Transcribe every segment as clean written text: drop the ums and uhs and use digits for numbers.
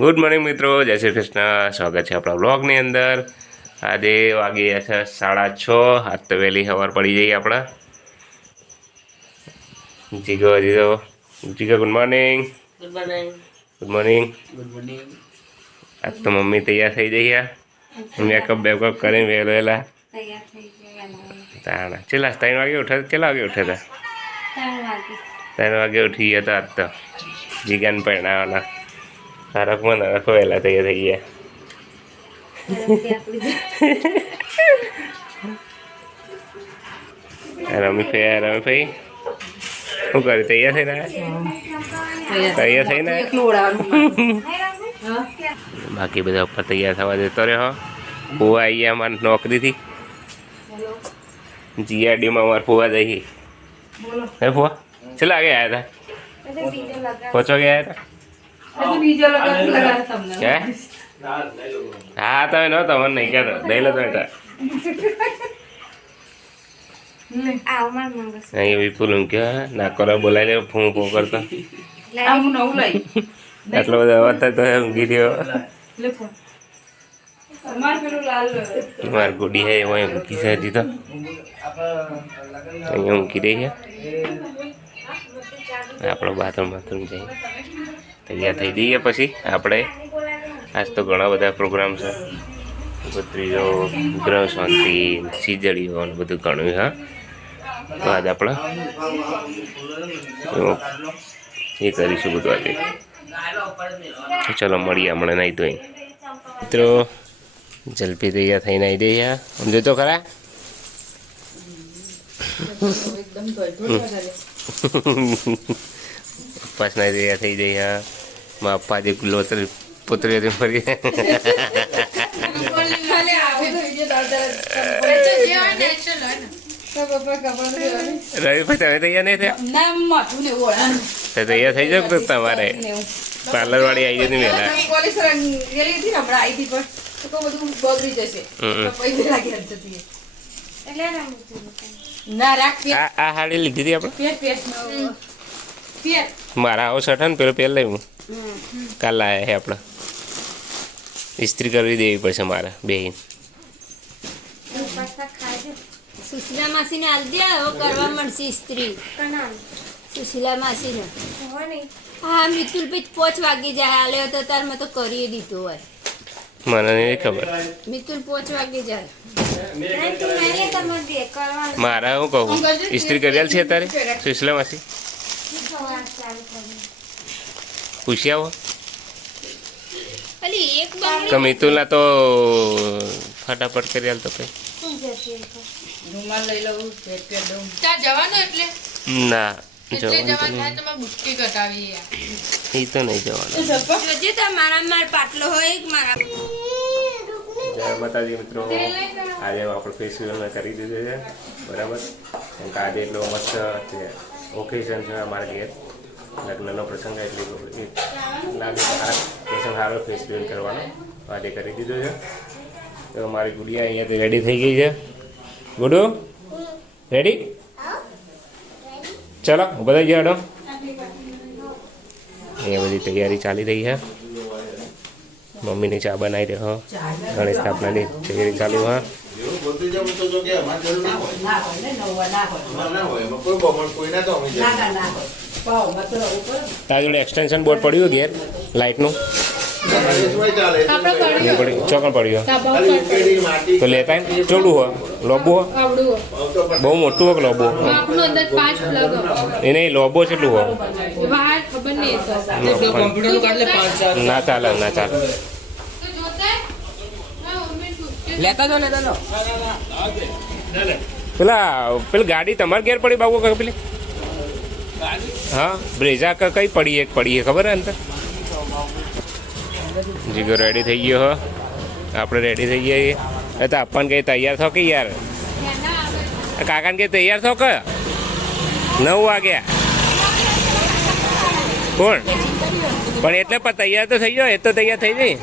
Good morning મિત્રો, જય શ્રી કૃષ્ણ. સ્વાગત છે આપણા બ્લોગની અંદર. આજે વાગી છે 6:30. આજ તો વહેલી સવાર પડી જઈએ આપણા. Jigo good morning. Good morning. Good morning. Good morning. આજ તો મમ્મી તૈયાર થઈ જઈએ. મેકઅપ બેકઅપ કરીને વહેલા તૈયાર થઈ ગયા. તાણા ચેલા 3 વાગે ઉઠ્યા? કેટલા વાગે ઉઠ્યા હતા? 3 વાગે ઉઠી ગયા હતા. આજ તો જીગાને પહેણાવવાના. હરખ મને હરખો વહેલા તૈયાર થઈ ગયા. રમી શું કર્યું? તૈયાર થઈને તૈયાર થઈને બાકી બધા ઉપર તૈયાર થવા જતો રહ્યો. ફુવા આવી ગયા અમારે નોકરીથી. જીઆરડીમાં અમારે ફુવા જઈ. હે ફુવા છેલ્લા આગે આવ્યા હતા? પહોંચો ગયા હતા? હા તમે ન તમને નહીં કહેતો. દઈ લો તમે અહીં વિપુલ કે ના કરો બોલાવી લે. ફૂં ફૂં કરતો આટલો બધો અવાજ થાય તો ઊંઘી રહ્યો. મારી ગુડી હે એમાં ઊંઘી છે હજી તો. અહીંયા ઊંઘી રહી છે. આપણો બાથરૂમ જઈએ તૈયાર થઈ જઈએ. પછી આપણે આજ તો ઘણા બધા પ્રોગ્રામ છે. ત્રીજો ગ્રહ શાંતિ, સીજડીઓ ને બધું ઘણું. હા તો આજે આપણે એ કરીશું બધું આજે. ચલો મળીએ હમણાં નહીં તો. મિત્રો જલ્પી તૈયાર થઈને આવી દઈએ. સમજો તો ખરા. ઉપાસના તૈયાર થઈ જઈએ. મારા પપ્પા જે લોતર પુત્રી હતી ફરી રવિભાઈ તમે તૈયાર નહીં થયા? તૈયાર થઈ જાવ તો તમારે પાર્લર વાળી આવી જતી વહેલા. આ હાડી લીધી હતી આપણે. મારા આવો શર્ટ ને પેલો પહેર લઈ હું કાલ લાયા છે આપણે. ઇસ્ત્રી કરવી દેવી પડશે મારે બે. સુશીલા માસીને આલ દે. હવે કરવા મળશે ઇસ્ત્રી. સુશીલા માસીને. હા મિતુલભાઈ 5 વાગે જાય. હાલ્યો તો તાર મેં તો કરી દીધું હોય. મને નહીં ખબર. મિતુલ 5 વાગે જાય. મારા હું કહું ઇસ્ત્રી કરેલ છે તારે સુશીલા માસી? પૂછી આવો. કે મિતુલના તો ફટાફટ કરી હાલ તો કઈ. ના એ તો નહીં જવાનું. જય માતાજી મિત્રો. આજે આપણે ફેસ્ટિવલ કરી દીધું છે બરાબર. કેમ કે આજે એટલો મસ્ત ઓકેઝન છે અમારા ઘેર. લગ્નનો પ્રસંગ એટલે લાગે આ પ્રસંગ સારો ફેસ્ટિવલ કરવાનો આજે કરી દીધો છે. તો મારી ગુડિયા અહીંયાથી રેડી થઈ ગઈ છે. ગુડુ રેડી? ચલો બધા ગયા. એ બધી તૈયારી ચાલી રહી છે. મમ્મીની ચા બનાવી રહ્યો. ગણેશ સ્થાપનાની તૈયારી ચાલુ. હા તારા જોડે એક્સટેન્શન બોર્ડ પડ્યું ઘેર લાઇટનું? ચોકણ પડ્યું તો લેતા ચોડું હોય લોબો બહુ મોટું હોય. લોબો એને લોબો કેટલું હોય? ના ચાલે ના ચાલે. પેલી ગાડી તમારે ઘેર પડી બાબુ? પેલી હા બ્રેઝા કઈ પડી? એક પડી ખબર હે અંતર. જીગો રેડી થઈ ગયો હો. આપણે રેડી થઈ ગયા. તો આપણને કઈ તૈયાર થો કે યાર? કાકાને કઈ તૈયાર થો કે? 9 વાગ્યા. કોણ પણ એટલે પણ તૈયાર તો થઈ જાય. એ તો તૈયાર થઈ જાય.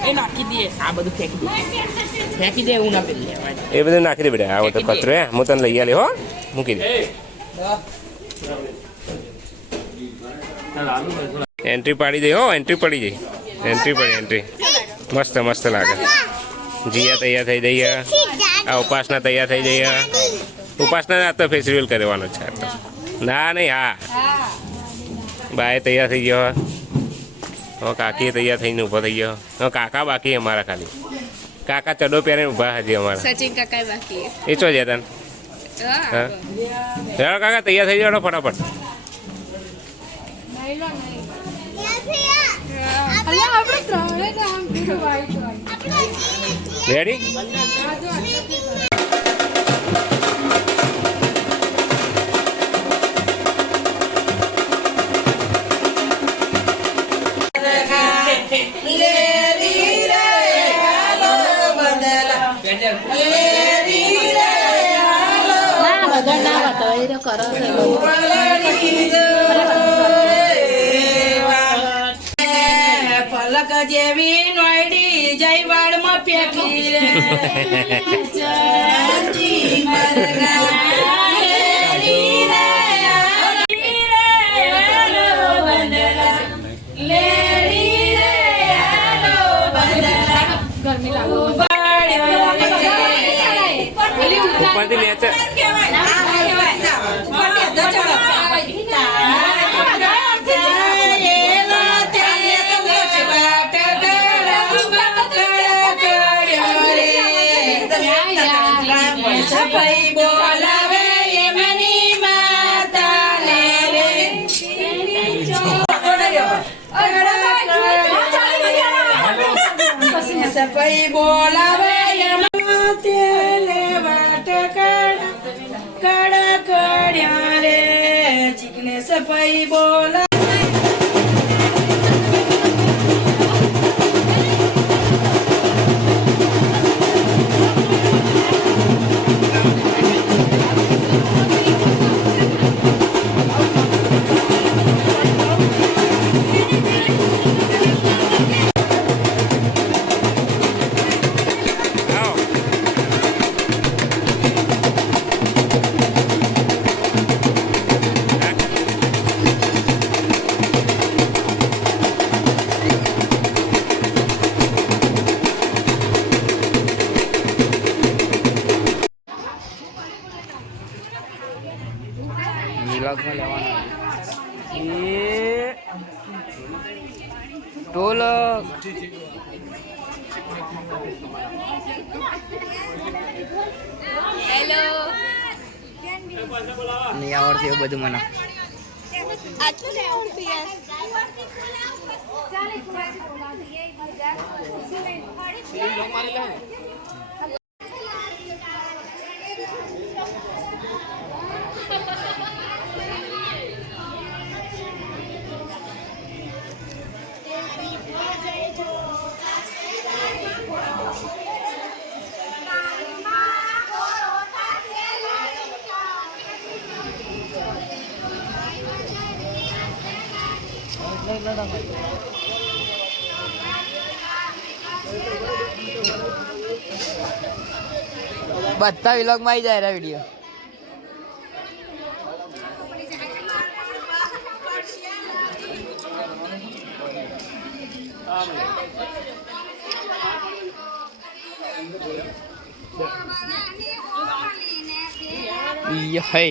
એ બધું નાખી દે બેટા. આવો તો કચરો હે. હું તને લઈ આલી હો. મૂકી દે. એન્ટ્રી પાડી દે. હો એન્ટ્રી પડી જાય. એન્ટ્રી પડી એન્ટ્રી મસ્ત મસ્ત લાગે. જીયા તૈયાર થઈ જઈએ. આ ઉપાસના તૈયાર થઈ જઈએ. ઉપાસના આ તો ફેસ્ટિવલ કરવાનો છે. ના નહીં હા બાય તૈયાર થઈ ગયો. હવે કાકી તૈયાર થઈને ઊભો થઈ ગયો. હવે કાકા બાકી અમારા ખાલી કાકા ચડો પહેરીને ઊભા હજી અમારા. સચિન કાકા બાકી એ ચો જતા હા કાકા તૈયાર થઈ જાઓ ફટાફટ. રેડી પલક જેવી નોયડી જય વાળમાં પેઠી રે જયંતી મરગા લેરી રે આલો બંદલા લેરી રે આલો બંદલા ગરમી લાગો ઉપરથી નેચર સફાઈ બોલાવે એમની માતા લે રે સફાઈ બોલાવે એમના તેલે વાટ કડા કડ્યા રે ચીકને સફાઈ બોલા વિલાસમાં લેવાનો એ ઢોલક હેલો નહીં આવડતું એવું બધું મને. આટલું લેવું પિયર બધા વિલોગમાં આવી જાય વિડીયો. હે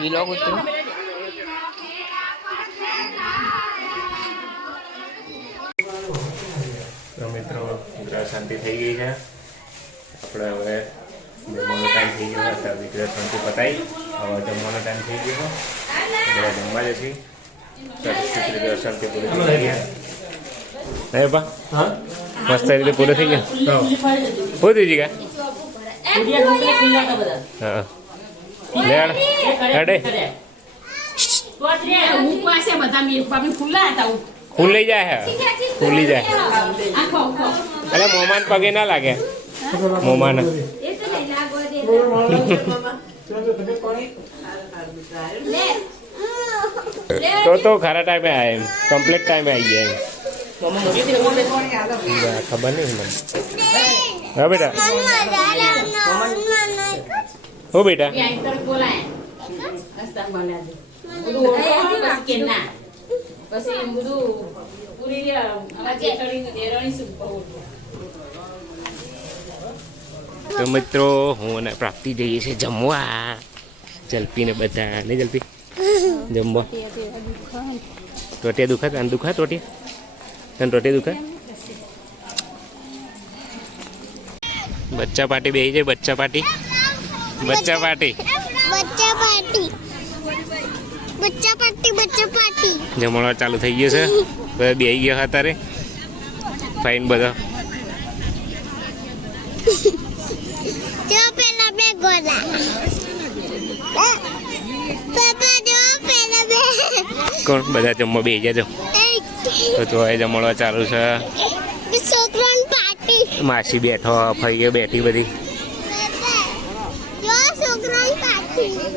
વિલોગ ઉતરો તો મિત્રો ગ્રહ શાંતિ થઈ ગઈ છે. આપણે હવે જમવાનો ટાઈમ થઈ ગયો હતો. વિગ્રહ શાંતિ પતાવી હવે જમવાનો ટાઈમ થઈ ગયો. બધા જમવા જશે. સરસ્વતી વિગ્રહ શાંતિ પૂરી થઈ ગયા. હે બા હા મસ્ત રીતે પૂરું થઈ ગયા. પૂરું થઈ ગયા હા લે હેડે ખુલ્લી જાય હે ખુલ્લી જાય. એટલે મોમાન પગે ના લાગે મોમાન તો ખરા ટાઈમે આવે એમ કમ્પ્લીટ ટાઈમે આવી જાય એમ. ખબર નહીં મને હા બેટા હો બેટા તો મિત્રો હું અને પ્રાપ્તિ જઈએ છીએ જમવા જલ્પી ને બધા નહીં જલ્પી જમવા ટોટિયા દુખા તને દુખા ટોટિયા તને ટોટિયા દુખા બચ્ચા પાર્ટી બેસી જાય બચ્ચા પાર્ટી બચ્ચા પાર્ટી જમણવાર ચાલુ થઈ ગયો છે બધા બેસી ગયા હતા તારે ફાઈન બધા કોણ બધા જમવા બેસી જજો તો જો એ જમણવા ચાલુ છે માસી બેઠો ફઈએ બેઠી બધી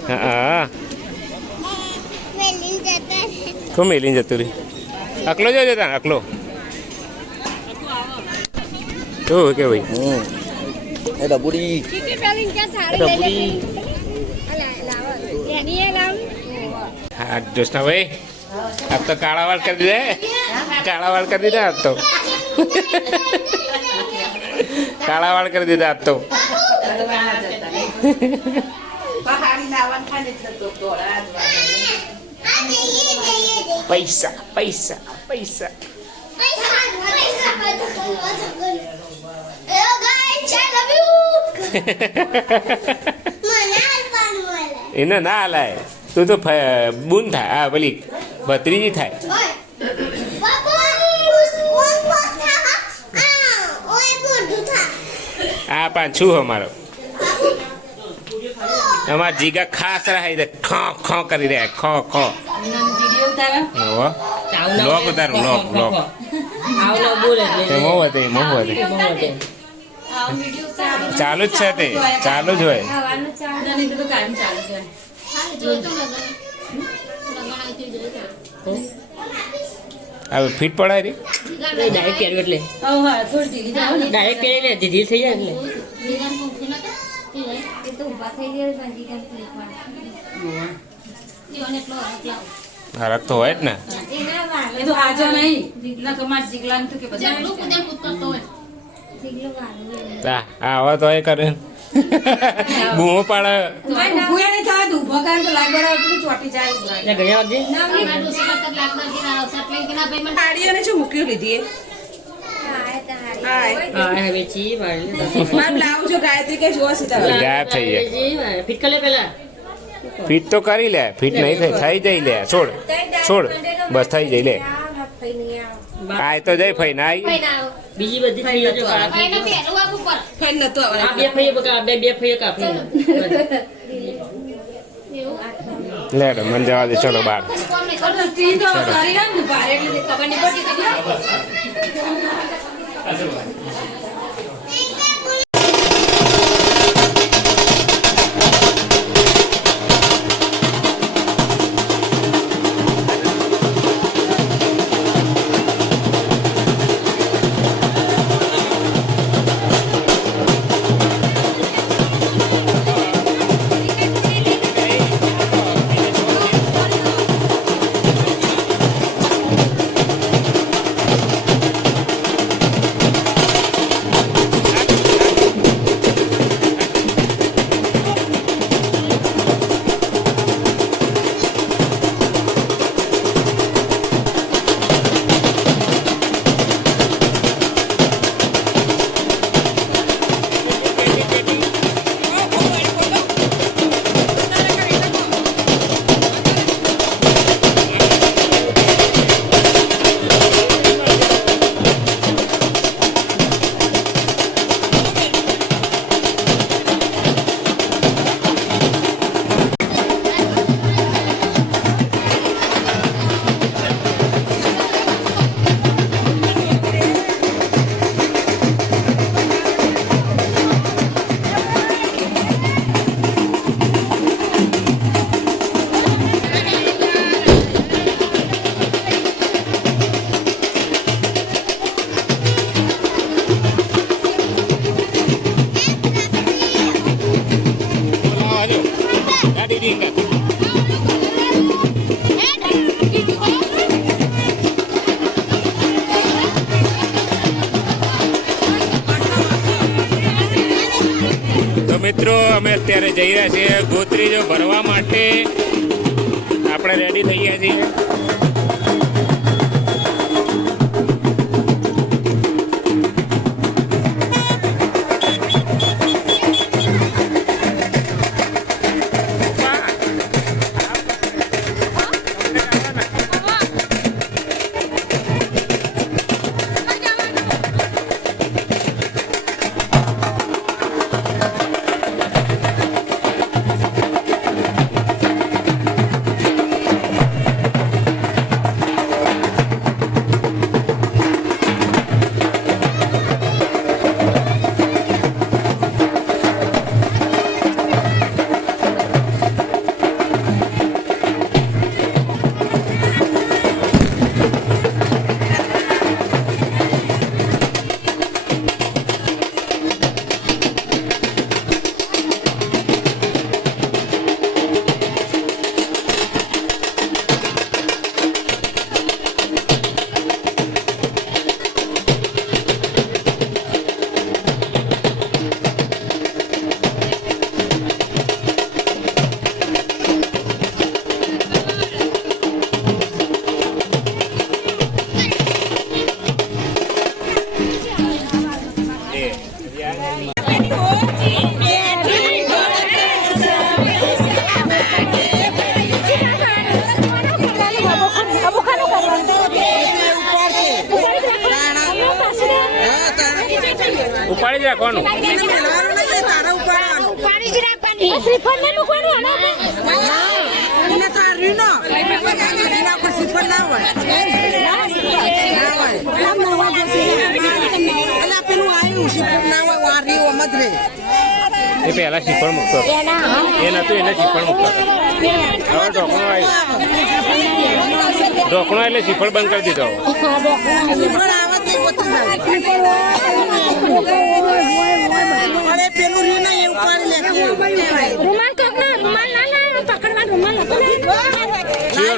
હા કોણ મેલીને જતું રહી અકલો જોજો તા અકલો શું કે ભાઈ એ ડબુડી હા જોશના ભાઈ આજ તો કાળા વાળ કરી દીધા કાળા વાળ કરી દીધા આજ તો કાળા વાળ કરી દીધા આજ તો પૈસા પૈસા પૈસા એને ના હલાય તું તો બૂન થાય હા પેલી ભત્રીજી થાય આ પાછું અમારો અમારા જીગા ખાસ રાહી દે ખો ખો કરી રહ્યા ખો ખો લોક ઉતારું લોક લોક મોહ હતી ચાલુ જ છે તે ચાલુ જ હોય હવે ફીટ પડાય રે ડાયરેક્ટ પહેર્યું એટલે ડાયરેક્ટ પહેરી લે ધીરે થઈ જાય હરક તો હોય જ ને આવા તો એ કરે બૂમો પાડે મૂક્યું લીધી ગાયબ થઈ જાય ફિટ કરે પેલા ફીટ તો કરી લે ફીટ નહીં થઈ જાય લે છોડ છોડ બસ થઈ જાય લે આય તો જઈ ફઈ ના બીજી બધી થઈ જજો બે ફઈ બકા બે ફઈ કાપી લે મને જવા દે ચલો બહાર જઈ રહ્યા છીએ ગોત્રી જો ભરવા માટે આપણે રેડી થઈ ગયા છીએ. ઉપાડી જ રાખવાનું. એ પહેલા શીફળ મૂકતો એ નતું એને શીફળ મૂકતો હવે ઢોકણું આવ્યું ઢોકણું એટલે શીફળ બંધ કરી દીધો.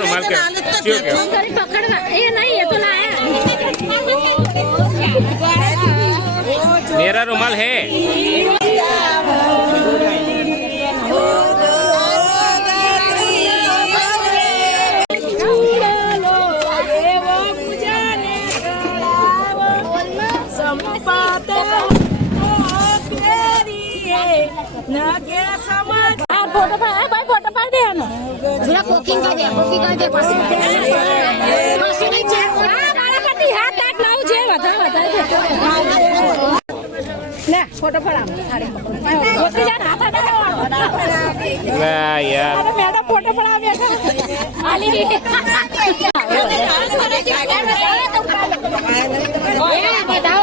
રૂમાલ કે मेरा रुमाल है. फोटो पाड़ दे थोड़ा कुकिंग कर दे हाथ काट लाऊ छे ले फोटो पड़ा गोत्री जान हाथ ना यार अरे मैडम फोटो पड़ा बैठा आली बताओ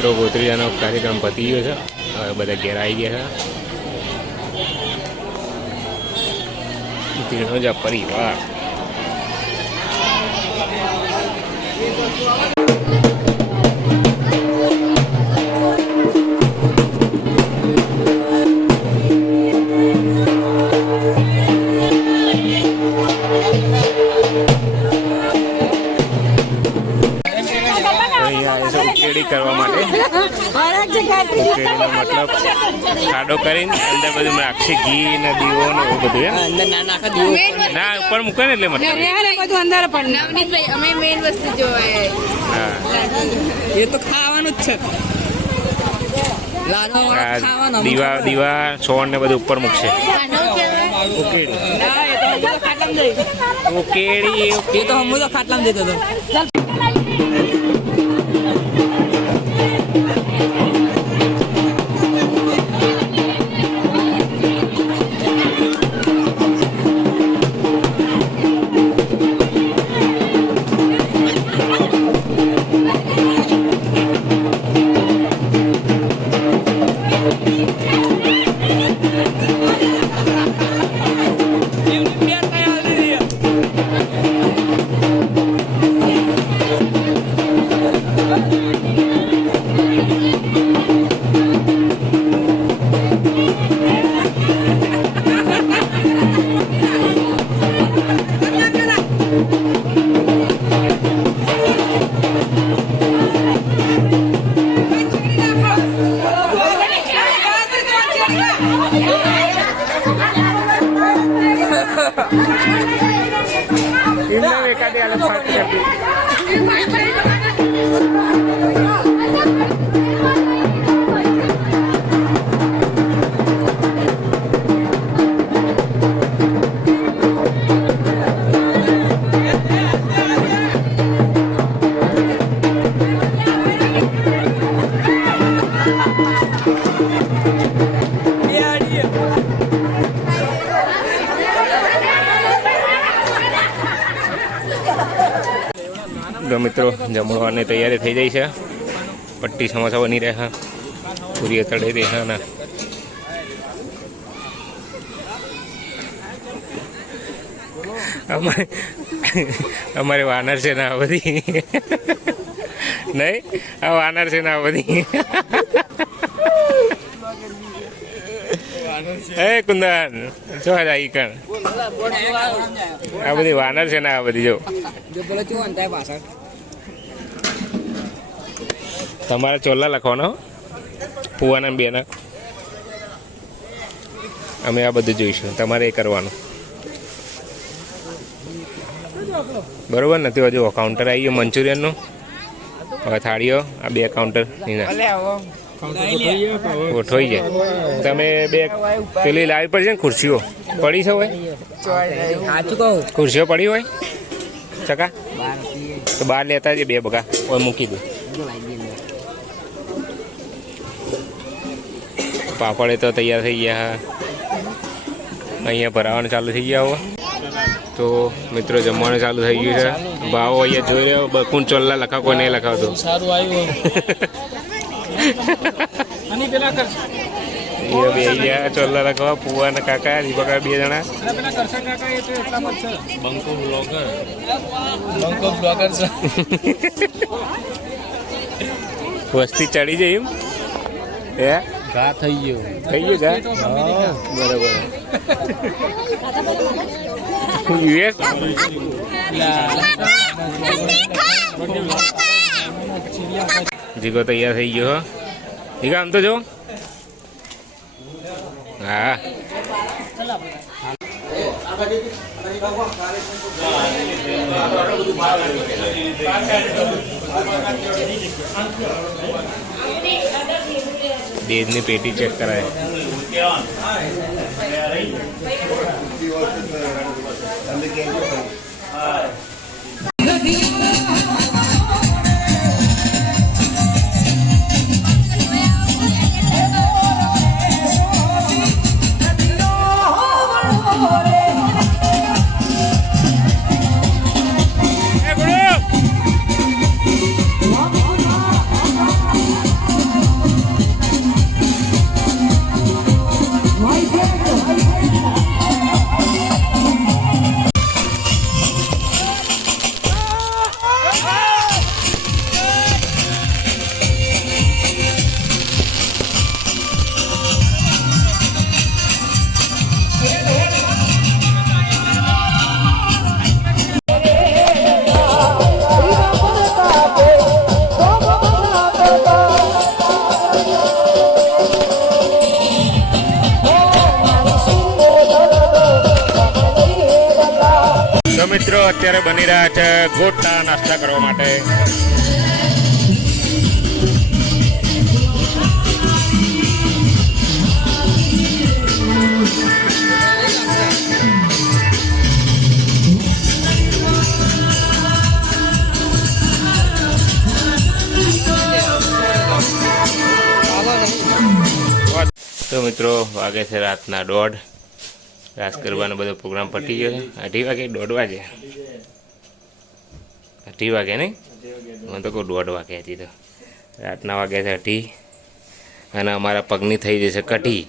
મિત્રો ગોત્રીજાનો કાર્યક્રમ પતી ગયો છે. હવે બધા ઘેર આવી ગયા છે. તીરણોજા પરિવાર ઉકેડી કરવા માટે. ઉકેડીનો મતલબ ખાડો કરીને અંદર બધું નાખશે, ઘી ને દીવો ને એવું બધું. અંદર ના નાખા દીવો ના ઉપર મૂકે ને એટલે મતલબ બધું અંદર પણ નવનીતભાઈ અમે મેઇન વસ્તુ જોવાય. હા એ તો ખાવાનું જ છે. લાડો ખાવાનો દીવા દીવા છોડ ને બધું ઉપર મૂકશે. ઉકેડી ઉકેડી એ તો હું તો ખાટલામાં જતો હતો. એકાદી અલગ પાર્ટી આપી. મિત્રો જમણવાની તૈયારી થઈ જાય છે. પટ્ટી સમોસા બની રહ્યા, પૂરી તળે રહ્યા ને અમારે વાનર છે ને આ બધી નહીં, આ વાનર છે ને આ બધી. હે કુંદન જો આવી કણ આ બધી વાનર છે ને આ બધી જો. તમારે ચોલ્લા લખવાનો ફુવાના બેના. અમે આ બધું જોઈશું, તમારે એ કરવાનું બરોબર નથી. હજુ કાઉન્ટર આવી ગયો મંચુરિયનનું. હવે થાળીઓ આ બે કાઉન્ટર ગોઠવાઈ જાય. તમે બે પેલી લાવી પડશે ને ખુરશીઓ પડી છે હોય, ખુરશીઓ પડી હોય ચકા તો બહાર લેતા જ બે બગા હોય મૂકી દે. પાપડે તો તૈયાર થઈ ગયા, અહીંયા ભરાવાનું ચાલુ થઈ ગયા. હવે તો મિત્રો જમવાનું ચાલુ થઈ ગયું છે. ભાવો અહીંયા જોઈ રહ્યો, બકુન ચોલ્લા લખાવ કોઈ નહીં લખાવતો. સારું આવ્યું અને પેલા કરશે એ બે ગયા ચોલ્લા લખાવા, પુવા ને કાકા દીપકા બે જણા. પેલા કરશન કાકા એ તો એટલા પર છે. બંકો બ્લોગર છે. વસ્તી ચડી જાય એમ હે ઘા થઈ ગયો ગા બરાબર. યુએસ જીગો તૈયાર થઈ ગયો. જીગા આમ તો જો. હા દેદની પેટી ચેક કરાય. અત્યારે બની રહ્યા છે ગોટા નાસ્તા કરવા માટે. તો મિત્રો વાગે છે રાતના 1:30. રાસ કરવાનો બધો પ્રોગ્રામ પતી ગયો છે. 2:30 વાગે 1:30 વાગે 2:30 વાગે નહીં, મને તો કહું 1:30 વાગે હજી તો. રાતના વાગે છે 2:30 અને અમારા પગની થઈ જશે કટી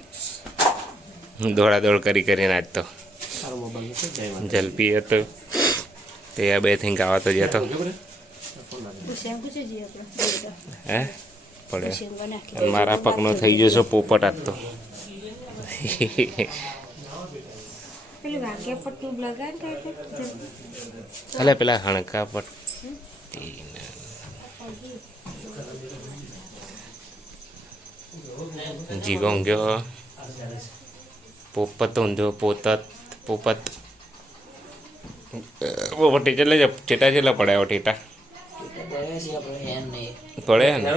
દોડાદોડ કરીને. આજ તો જલપી હતો તે આ 2 થઈને ગાવા તો જતો હે પડે. મારા પગનો થઈ જશે પોપટ આજ તો. અલે પેલા હણકા પટ્ટી જીગો ગયો પોપત ઊંધો પોપત પોપત ટેટા ચેટલા પડ્યા ટેટા પડે ને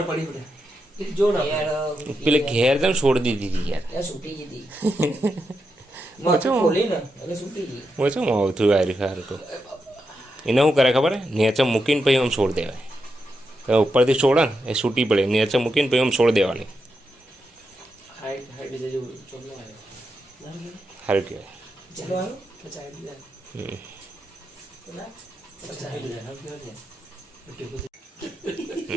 પેલે ઘેર તમે છોડી દીધી યાર. ઓછું આવતું આવ્યું સારું તો. એને શું કરે ખબર નેચે મૂકીને પછી આમ છોડ દેવાય. તમે ઉપરથી છોડે ને એ છૂટી પડે, નેચે મૂકીને પછી આમ છોડ દેવાની. સારું કહેવાય.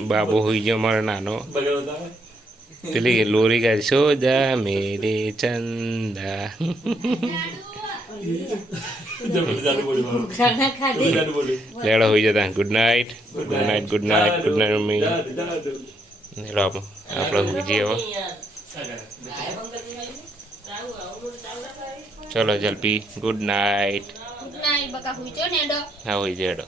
બાબુ હોઈ ગયો મારો નાનો. પેલી લોરી ગાય સોજા મેરે ચંદા. લેડો હોઈ જતા. Good night good night good night good night mummy. લેડો આપણે હોઈ જઈએ હવે. ચલો જલ્પી ગુડ નાઇટ. હા હોઈ જડો.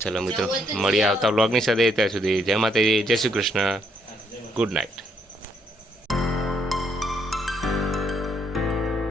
ચલો મિત્રો મળીએ આવતા વ્લોગની સાથે. ત્યાં સુધી જય માતાજી, જય શ્રી કૃષ્ણ, ગુડ નાઇટ.